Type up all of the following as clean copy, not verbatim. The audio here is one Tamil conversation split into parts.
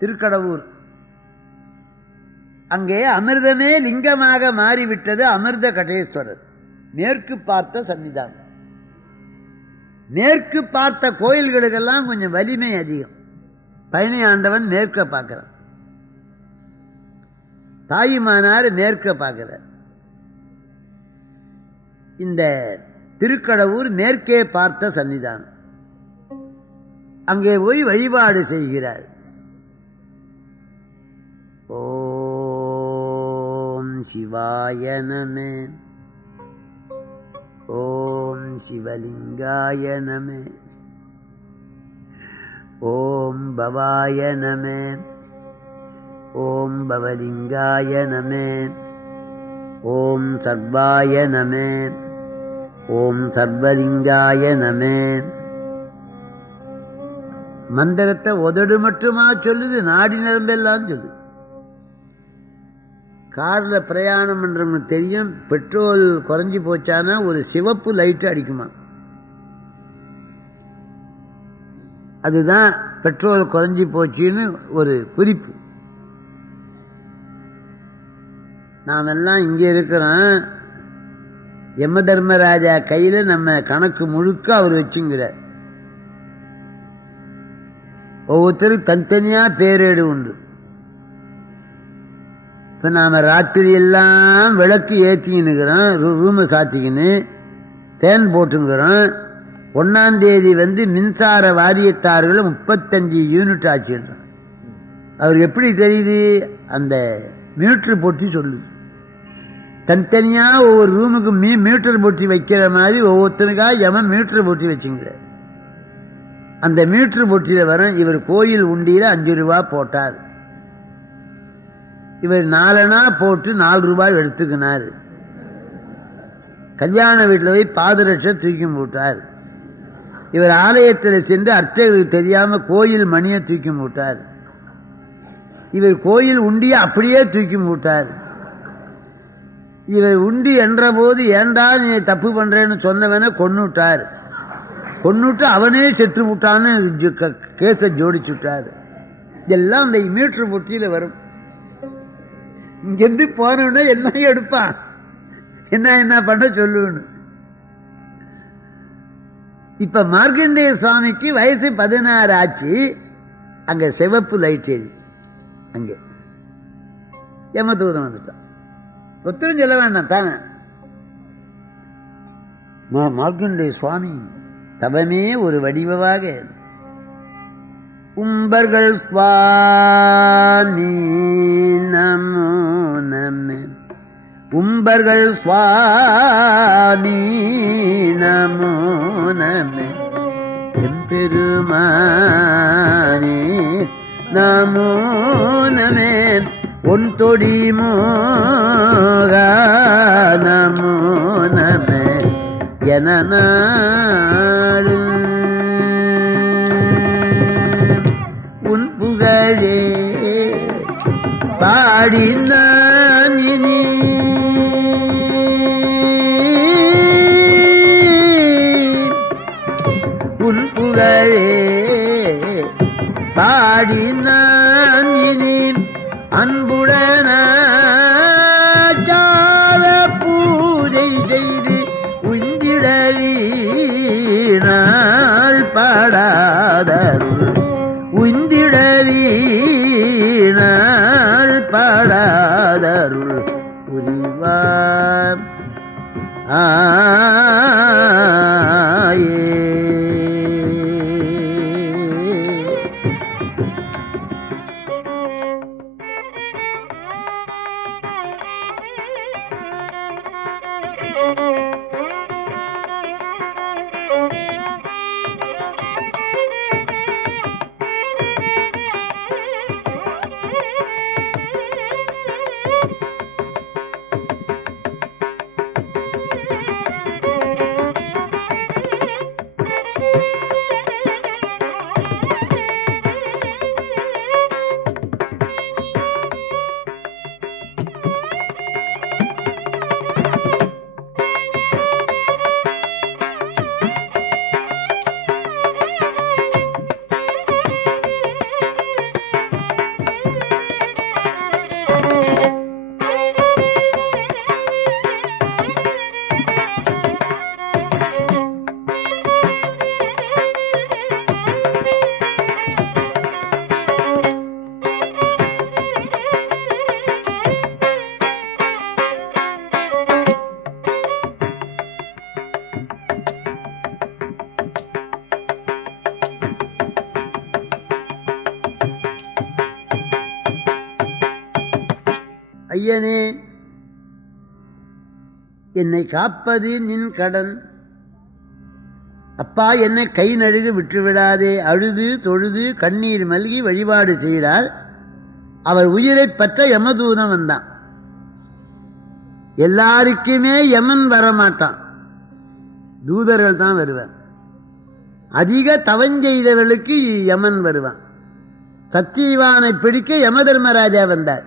திருக்கடவுர். அங்கே அமிர்தமே லிங்கமாக மாறிவிட்டது. அமிர்த கடேஸ்வரர் மேற்கு பார்த்த சன்னிதானம். மேற்கு பார்த்த கோயில்களுக்கெல்லாம் கொஞ்சம் வலிமை அதிகம். பழனி ஆண்டவன் மேற்க பார்க்கிறார், தாயுமானார் மேற்க பார்க்கிறார். இந்த திருக்கடவுர் மேற்கே பார்த்த சன்னிதானம். அங்கே போய் வழிபாடு செய்கிறார். ஓம் சிவாய நம, ஓம் சிவலிங்காய நம, ஓம் பவாய நம, ஓம் பவலிங்காய நம, ஓம் சர்வாய நம, ஓம் சர்வலிங்காய நம. மந்திரத்தை உதடு மட்டுமா சொல்லுது, நாடி நரம்பெல்லாம் சொல்லுது. கார்ல பிரயாணம் பண்றவங்க தெரியும், பெட்ரோல் குறைஞ்சி போச்சானா ஒரு சிவப்பு லைட் அடிக்குமா. அதுதான் பெட்ரோல் குறைஞ்சி போச்சுன்னு ஒரு குறிப்பு. நாம் எல்லாம் இங்க இருக்கிறோம். யம தர்மராஜா கையில நம்ம கணக்கு முழுக்க அவர் வச்சுங்கிறார். ஒவ்வொருத்தருக்கு தனித்தனியா பேரேடு உண்டு. இப்ப நாம ராத்திரி எல்லாம் விளக்கு ஏற்றிக்கின்னுக்கிறோம், ரூமை சாத்திக்கின்னு தேன் போட்டுங்கிறோம். 1ஆம் தேதி மின்சார வாரியத்தார்கள் 35 யூனிட் ஆச்சுன்றான். அவருக்கு எப்படி தெரியுது? அந்த மீட்டர் போட்டி சொல்லுது. தனித்தனியா ஒவ்வொரு ரூமுக்கு மீட்டர் போட்டி வைக்கிற மாதிரி ஒவ்வொருத்தனுக்கா எவன் மீட்டர் போட்டி வச்சுங்கிற. அந்த மீட்டர் போட்டியில வர இவர் கோயில் உண்டியில 5 ரூபா போட்டார். இவர் 4 போட்டு 4 ரூபாய் எடுத்துக்கினார். கல்யாண வீட்டில் போய் பாதரட்சை தூக்கி போட்டார். இவர் ஆலயத்தில் சென்று அர்ச்சகருக்கு தெரியாம கோயில் மணியை தூக்கி போட்டார். இவர் கோயில் உண்டியை அப்படியே தூக்கி போட்டார். இவர் உண்டி என்ற போது ஏண்டா நீ தப்பு பண்றேன்னு சொன்னவன கொன்னுட்டார். கொன்னுட்டு அவனே செத்து விட்டான்னு கேஸை ஜோடிச்சு விட்டார். இதெல்லாம் அந்த மீட்டர் பொட்டியில வரும். இங்கிருந்து போனோம்னா என்ன எடுப்பான், என்ன பண்ண சொல்லுன்னு. இப்ப மார்க்கண்டேய சுவாமிக்கு வயசு 16 ஆச்சு. அங்க சிவப்பு லைட் எரி. அங்கே யமதூதம் வந்துட்டான். ஒத்தரும் சொல்ல வேண்டாம் தானே. மார்க்கண்டேய சுவாமி தவமே ஒரு வடிவமாக உம்பர்கள் சுவாமி நமோ நம, உம்பர்கள் சுவாமி நமோ நம, எம்பெருமானே நமோ நம, ஒன் தொடி மோக நமோ நம என நாடு உன் புகழே பாடி நான் இனி உன் புகழே பாடி நான் இனி அன்புடன ஜால பூஜை செய்து உந்திடவீனால் பாடாதருள், உந்திடவீனால் பாடாதருள் புரிவார் ஆயே. ஐயனே, என்னை காப்பது நின் கடன். அப்பா, என்னை கை நழுகு விட்டுவிடாதே. அழுது தொழுது கண்ணீர் மல்கி வழிபாடு செய்தால் அவர் உயிரை பற்ற யமதூதன் வந்தான். எல்லாருக்குமே யமன் வரமாட்டான், தூதர்கள் தான் வருவார். அதிக தவஞ்செய்தவர்களுக்கு யமன் வருவான். சத்தியவானை பிடிக்க யம தர்மராஜா வந்தார்.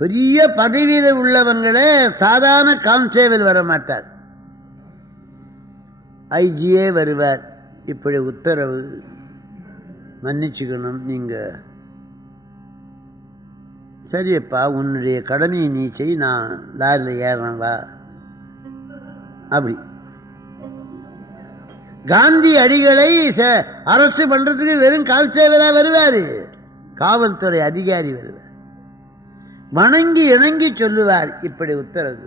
பெரிய பதவியில் உள்ளவங்களே சாதாரண கான்ஸ்டேபிள் வரமாட்டார், ஐஜியே வருவார். இப்படி உத்தரவு, மன்னிச்சுக்கணும், நீங்க சரியப்பா, உன்னுடைய கடமையை நீ செய், நான் லாரியில் ஏறேன் வா. அப்படி காந்தி அடிகளை அரசு பண்றதுக்கு வெறும் கான்ஸ்டேபிளா வருவாரு, காவல்துறை அதிகாரி வருவார். வணங்கி இணங்கி சொல்லுவார், இப்படி உத்தரவு.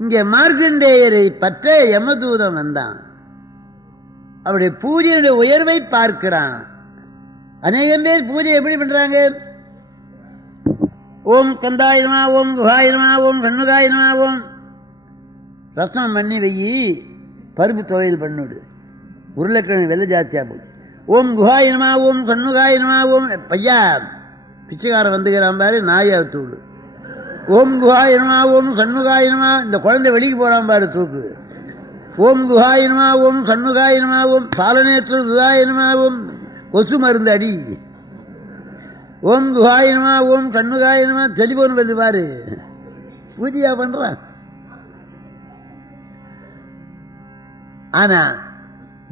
இங்கே மார்க்கண்டேயரை பற்ற யமதூதன் வந்தான். அவருடைய பூஜையுடைய உயர்வை பார்க்கிறான். அநேகம் பேர் பூஜை எப்படி பண்றாங்க? ஓம் ஸ்கந்தாயிரமா, ஓம் குஹாயிரமா, ஓம் சண்முகாயிரமா, ஓம் ரசனம் பண்ணி வெயி, பருப்பு தொழில் பண்ணுடு, உருளைக்கிழங்கு வெள்ளை ஜாஸ்தியா போகுது. ஓம் குஹாயிரமா, ஓம் சண்முகாயிரமா, ஓம் பையா பிச்சைக்காரன் வந்துக்கிறான் பாரு, நாயா தூடு. ஓம் குஹாயிரமா, ஓம் சண்முகாயிரமா, இந்த குழந்தை வெளிக்கு போறான் பாரு, தூக்கு. ஓம் குஹாயிரமா, ஓம் சண்முகாயிரமா, ஓம் சாலநேற்று குஹாயிரமா, ஓம் கொசு மருந்து அடி. ஓம் குஹாயிரமா, ஓம் சண்முகாயிரமா, டெலிபோன் வருது பாரு, பூஜையா பண்றான். ஆனா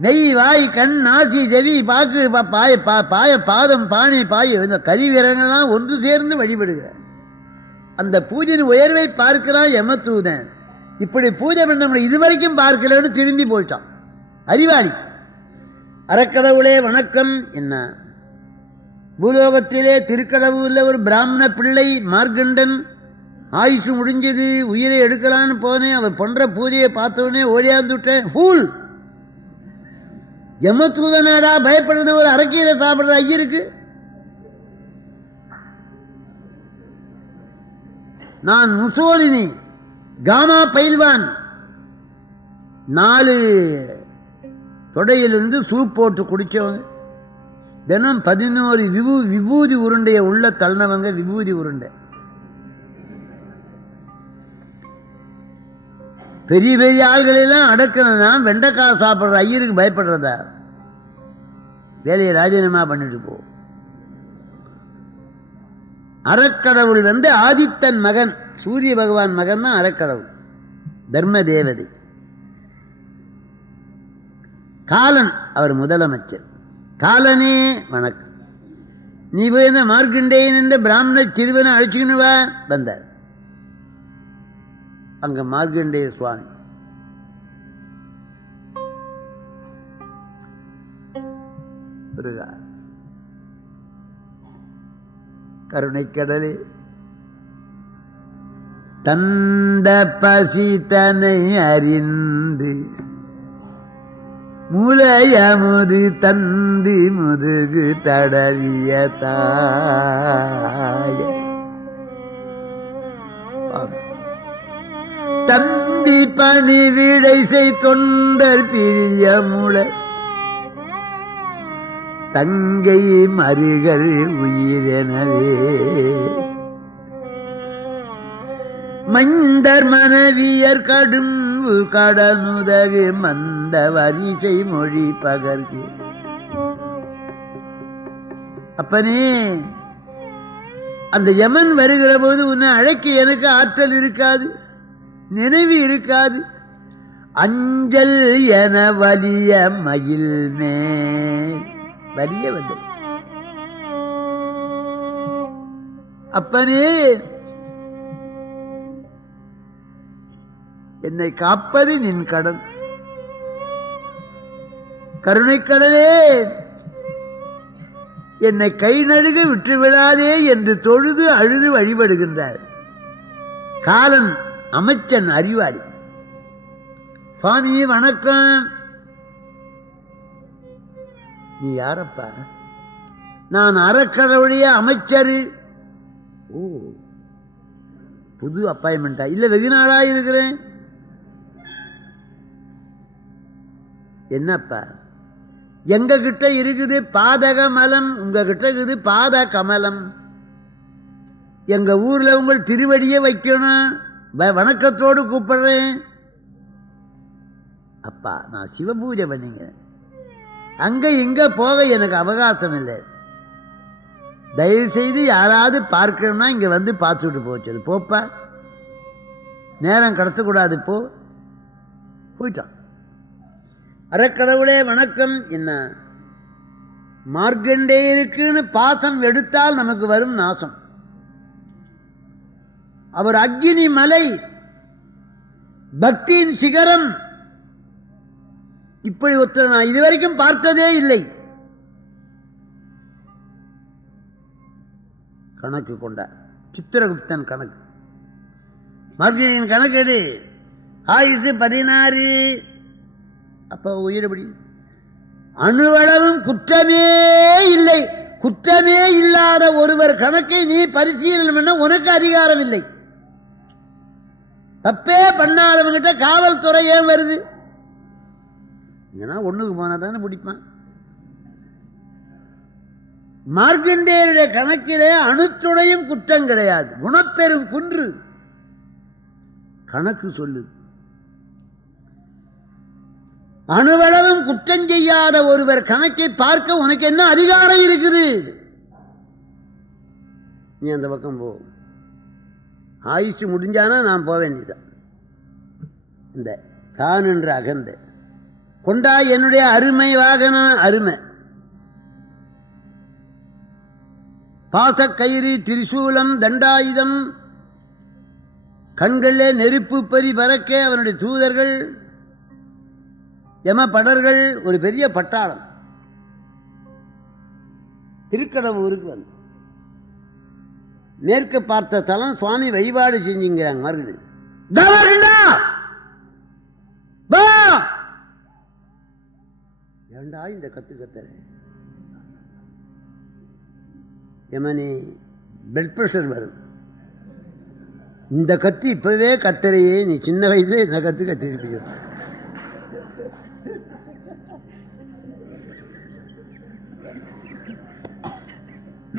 நெய் வாய் கண் நாசி செவி பாக்கு பாய பாதம் பாணி பாய் இந்த கருவீரங்கள்லாம் ஒன்று சேர்ந்து வழிபடுகிற அந்த பூஜையின் உயர்வை பார்க்கிறான் யமதூதன். இப்படி பூஜை பண்ண இதுவரைக்கும் பார்க்கலன்னு திரும்பி போயிட்டான், அறிவாளி. அறக்கடவுளே வணக்கம். என்ன பூலோகத்திலே திருக்கடவுள்ள ஒரு பிராமண பிள்ளை மார்க்கண்டன், ஆயுசு முடிஞ்சது, உயிரை எடுக்கலான்னு போனேன். அவர் பண்ற பூஜையை பார்த்தவொடனே ஓடியாந்துட்டேன். ஃபூல், யமதூதனாடா பயப்படுறது ஒரு அரக்கீரை சாப்பிடுற ஐயருக்கு? நான் முசோலினி, காமா பைல்வான், 4 தொடையிலிருந்து சூப் போட்டு குடிச்சவங்க, தினம் 11 விபூதி உருண்டைய உள்ள தள்ளினவங்க. விபூதி உருண்டை பெரிய பெரிய ஆள்களெல்லாம் அடக்கணும்னா வெண்டைக்காய் சாப்பிடுற ஐயருக்கு பயப்படுறதா? வேலையை ராஜினாமா பண்ணிட்டு போ. அறக்கடவுள் ஆதித்தன் மகன், சூரிய பகவான் மகன் தான் அறக்கடவுள், தர்ம தேவதை. காலன் அவர் முதலமைச்சர். காலனே வணக்கம். நீ போய் இந்த மார்க்கண்டேயன் என்ற பிராமண சிறுவனை அழைச்சுக்கணும் வா. வந்தார். அங்க மார்க்கண்டேய சுவாமி கருணைக்கடலே, தந்த பசி தனை அறிந்து முளையமுது தந்து முதுகு தடவிய தாய தம்பி பணி விடை செய் தொண்டர் பிரிய முள தங்கை மருகல் உயிரெனவே மைந்தர் மனைவியர் கடும்பு கடனுதகு மந்த வரிசை மொழி பகர்கி. அப்பனே, அந்த யமன் வருகிற போது உன்னை அழைக்க எனக்கு ஆற்றல் இருக்காது, நினைவு இருக்காது. அஞ்சல் என வலிய மயில் மேல் வலிய வந்து, அப்பனே என்னை காப்பது நின் கடன். கருணைக்கடலே, என்னை கை நழுக விட்டுவிடாதே என்று தொழுது அழுது வழிபடுகின்றார். காலன் அமைச்சன், அறிவாளி. சுவாமி வணக்கம். நீ யாரப்பா? நான் அறக்கடவுடைய அமைச்சர். ஓ, புது அப்பாயின்மெண்டா? இல்ல வெகு நாளா இருக்கிறேன். என்னப்பா? எங்க கிட்ட இருக்குது பாதக மலம், உங்க கிட்ட இருக்குது பாத கமலம். எங்க ஊர்ல உங்கள் திருவடியை வைக்கணும், வணக்கத்தோடு கூப்பிடுறேன். அப்பா, நான் சிவபூஜை பண்ணிங்க, அங்க இங்க போக எனக்கு அவகாசம் இல்லை. தயவு செய்து யாராவது பார்க்கணும்னா இங்க வந்து பார்த்துட்டு போச்சு. போப்பா, நேரம் கடத்தக்கூடாது, போ. போயிட்டான். அறக்கடவுளே வணக்கம். என்ன மார்க்கண்டேயருக்குன்னு பாசம் எடுத்தால் நமக்கு வரும் நாசம். அவர் அக்னி மலை, பக்தியின் சிகரம். இப்படி ஒருத்தர் நான் இதுவரைக்கும் பார்த்ததே இல்லை. கணக்கு கொண்டார் சித்திரகுப்தன் கணக்கு. மார்கழியின் கணக்கு எடு. ஆயுசு 16. அப்ப உயிரபடி அணுவளவும் குற்றமே இல்லை. குற்றமே இல்லாத ஒருவர் கணக்கை நீ பரிசீலனை பண்ண உனக்கு அதிகாரம் இல்லை. தப்பே பண்ணாதவங்கிட்ட காவல்துறை ஏன் வருது? ஏன்னா ஒண்ணுக்கு போனா தானே பிடிப்பான். மார்க்கண்டேயருடைய கணக்கிலே அணுத்துணையும் குற்றம் கிடையாது. குணப்பெரும் குன்று கணக்கு சொல்லு. அணுவளவும் குற்றம் செய்யாத ஒருவர் கணக்கை பார்க்க உனக்கு என்ன அதிகாரம் இருக்குது? நீ அந்த பக்கம் போ. ஆயுஷ் முடிஞ்சானா நான் போக வேண்டியதான். இந்த தான் என்ற அகந்த கொண்டா என்னுடைய அருமை வாகனம். அருமை பாசக்கயிறு, திரிசூலம், தண்டாயுதம், கண்களிலே நெருப்பு பறி பறக்க அவனுடைய தூதர்கள், யம படர்கள், ஒரு பெரிய பட்டாளம். திருக்கடவுருக்கு வந்து மேற்கு பார்த்த தலம் சுவாமி வழிபாடு செஞ்சுங்கிறாங்க. மறுபடி ஏண்டா இந்த கத்து கத்துற? யமனே, பிளட் பிரஷர் வரும். இந்த கத்து இப்பவே கத்தரையே, நீ சின்ன வயசுல இந்த கத்து கத்திருப்பீங்க.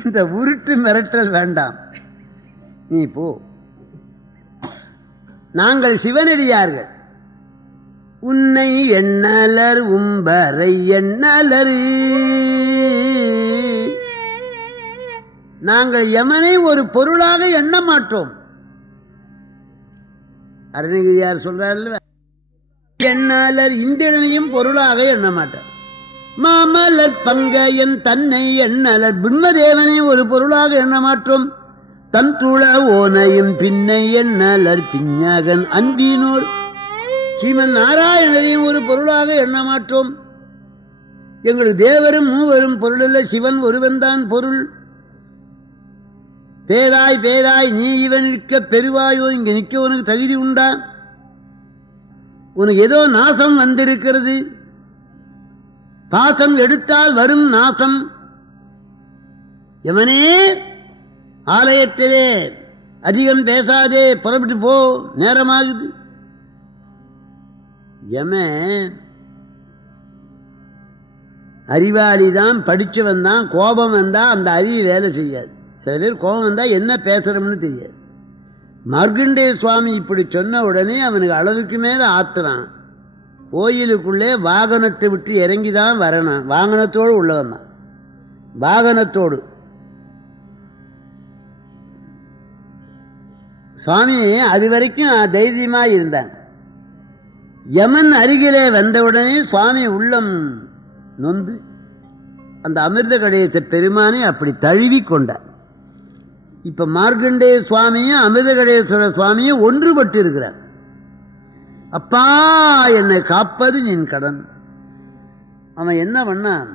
இந்த உருட்டு மிரட்டல் வேண்டாம், நீ போ. நாங்கள் சிவனடியார்கள். உன்னை எண்ணலர் உம்பரை எண்ணலர். நாங்கள் யமனை ஒரு பொருளாக எண்ண மாட்டோம். அருணகிரியார் சொல்றார், எண்ணலர் இந்திரனையும் பொருளாக எண்ண மாட்டார். மாமலர் பங்கையன் தன்னை எண்ணலர். பிரம்மதேவனை ஒரு பொருளாக எண்ண மாட்டோம். தன் துள ஓனையும் பின்னை எண்ணலர். பிஞகன் அன்பினோர் ஸ்ரீமன் நாராயணரையும் ஒரு பொருளாக எண்ண மாட்டோம். எங்களுக்கு தேவரும் மூவரும் பொருள் அல்ல, சிவன் ஒருவன் தான் பொருள். பேராய் பேராய் நீ இவன் நிற்க பெருவாயோ, இங்க நிற்க உனக்கு தகுதி உண்டா? உனக்கு ஏதோ நாசம் வந்திருக்கிறது. பாசம் எடுத்தால் வரும் நாசம். யமனே, ஆலயத்திலே அதிகம் பேசாதே, புறப்பட்டு போ, நேரமாகுது. யமன் அறிவாளிதான், படிச்சவன் தான். கோபம் வந்தா அந்த அறிவு வேலை செய்யாது. சில பேர் கோபம் வந்தா என்ன பேசுறோம்னு தெரியாது. மார்க்கண்டேய சுவாமி இப்படி சொன்ன உடனே அவனுக்கு அளவுக்கு மேல ஆத்துறான். கோயிலுக்குள்ளே வாகனத்தை விட்டு இறங்கிதான் வரணும். வாகனத்தோடு உள்ளவன் தான். வாகனத்தோடு சுவாமி அது வரைக்கும் தைரியமா இருந்தாங்க. யமன் அருகிலே வந்தவுடனே சுவாமி உள்ளம் நொந்து அந்த அமிர்த கடேச பெருமானை அப்படி தழுவி கொண்டார். இப்ப மார்க்கண்டேய சுவாமியும் அமிர்த கடேஸ்வர சுவாமியும் ஒன்றுபட்டு இருக்கிறார். அப்பா, என்னை காப்பது என் கடன். அவன் என்ன பண்ணான்?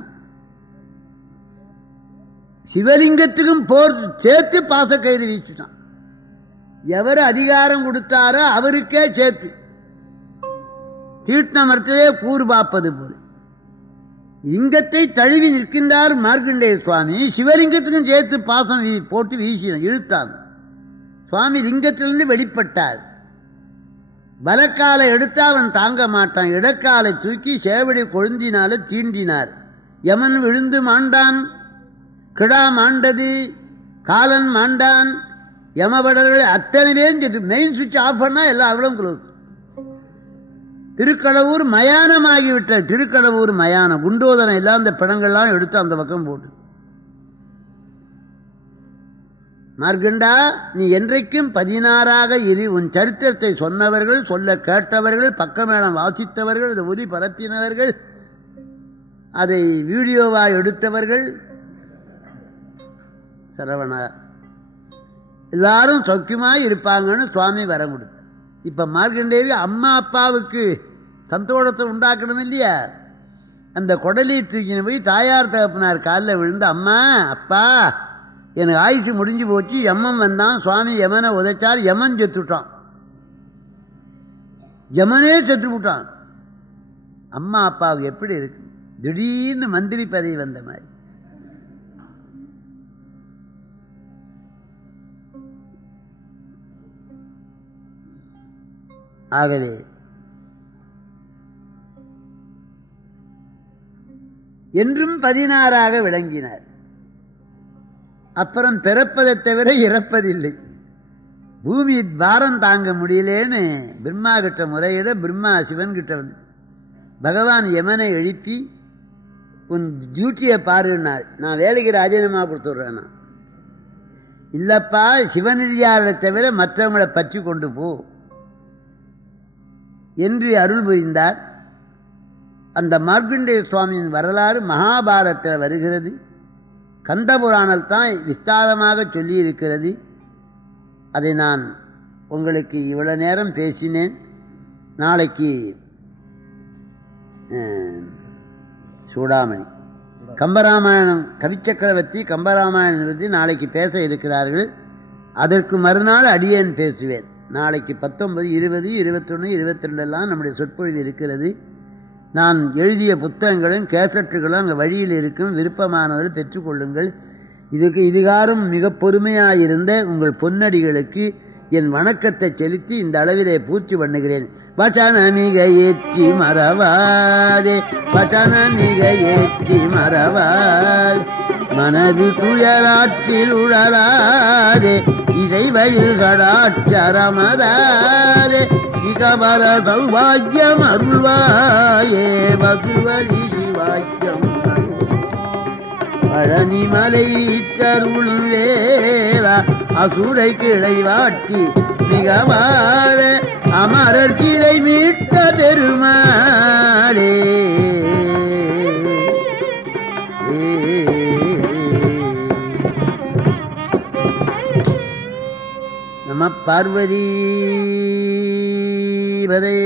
சிவலிங்கத்துக்கும் போர் சேர்த்து பாசக்கயிறு வீசிட்டான். எவர் அதிகாரம் கொடுத்தாரோ அவருக்கே சேர்த்து. தீர்த்த மரத்திலே கூறு பார்ப்பது போது லிங்கத்தை தழுவி நிற்கின்றார் மார்க்கண்டேய சுவாமி. சிவலிங்கத்துக்கும் சேர்த்து பாசம் போட்டு வீசி இழுத்தாங்க. சுவாமி லிங்கத்திலிருந்து வெளிப்பட்டார். வலக்காலை எடுத்தா அவன் தாங்க மாட்டான், இடக்காலை தூக்கி சேவடி கொழுந்தினால தீண்டினார். யமன் விழுந்து மாண்டான், கிடா மாண்டது, காலன் மாண்டான், யமபடர்கள் அத்தனை பேர் மெயின் சுவிட்ச் ஆஃப் பண்ணா எல்லாம் அவ்வளவு க்ளோஸ். திருக்கடவுர் மயானமாகிவிட்ட திருக்கடவுர் மயானம். குண்டோதரம் எல்லாம் அந்த பிணங்கள்லாம் எடுத்து அந்த பக்கம் போட்டு, மார்கண்டா நீ என்றைக்கும் 16ஆக இரு. உன் சரித்திரத்தை சொன்னவர்கள், சொல்ல கேட்டவர்கள், பக்கமேளம் வாசித்தவர்கள், அதை ஒலி பரப்பினவர்கள், அதை வீடியோவா எடுத்தவர்கள், சரவணா எல்லாரும் சௌக்கியமாய் இருப்பாங்கன்னு சுவாமி வரம் கொடுத்து. இப்ப மார்கண்டேவி அம்மா அப்பாவுக்கு சந்தோஷத்தை உண்டாக்கணும் இல்லையா? அந்த கொடலி தூக்கின போய் தாயார் தகப்பனார் காலில் விழுந்து, அம்மா அப்பா எனக்கு ஆயுசு முடிஞ்சு போச்சு, யமன் வந்தான், சுவாமி யமனை உதைச்சார், யமன் செத்துட்டான், யமனே செத்து விட்டான். அம்மா அப்பாவுக்கு எப்படி இருக்கு? திடீர்னு மந்திரி பதவி வந்த மாதிரி. ஆகவே என்றும் 16ஆக விளங்கினார். அப்புறம் பிறப்பதை தவிர இறப்பதில்லை. பூமி பாரம் தாங்க முடியலேன்னு பிரம்மா கிட்ட முறையிட, பிரம்மா சிவன் கிட்ட வந்து பகவான் யமனை எழுப்பி உன் டியூட்டியை பாருன்னார். நான் வேலைக்கு ராஜினாமா கொடுத்துட்றேன்னா, இல்லப்பா சிவனடியாரை தவிர மற்றவங்களை பற்றி கொண்டு போ என்று அருள் புரிந்தார். அந்த மார்க்கண்டேய சுவாமியின் வரலாறு மகாபாரதத்தில் வருகிறது. கந்தபுராணத்தான் விஸ்தாரமாக சொல்லி இருக்கிறது. அதை நான் உங்களுக்கு இவ்வளவு நேரம் பேசினேன். நாளைக்கு சூடாமணி கம்பராமாயணம் கவிச்சக்கரவர்த்தி கம்பராமாயணம் பற்றி நாளைக்கு பேச இருக்கிறார்கள். அதற்கு மறுநாள் அடியேன் பேசுவேன். நாளைக்கு 19, 20, 21, 22 எல்லாம் நம்முடைய சொற்பொழிவு இருக்கிறது. நான் எழுதிய புத்தகங்களும் கேசட்டுகளும் அங்கே வழியில் இருக்கும். விருப்பமானவர்கள் பெற்றுக்கொள்ளுங்கள். இதுகாரும் மிக பொறுமையாயிருந்த உங்கள் பொன்னடிகளுக்கு என் வணக்கத்தை செலுத்தி இந்த அளவிலே பூர்த்தி பண்ணுகிறேன். வச்சனமிக ஏற்றி மறவாதே, வச்சனமிக ஏற்றி மறவாய், மனது துயராற்றில் உழலாதே, இசை வயல் சடாச்சரமதாதே, இகபர சௌபாகியம் அருள்வாயே, வசுவதி சிவாக்கியம் பழனிமலை வீற்றருளும் வேளா, அசுரை கிளை வாட்டி மிக வாழ அமரர் கிளை மீட்ட பெருமாளே. நம பார்வதி பதே.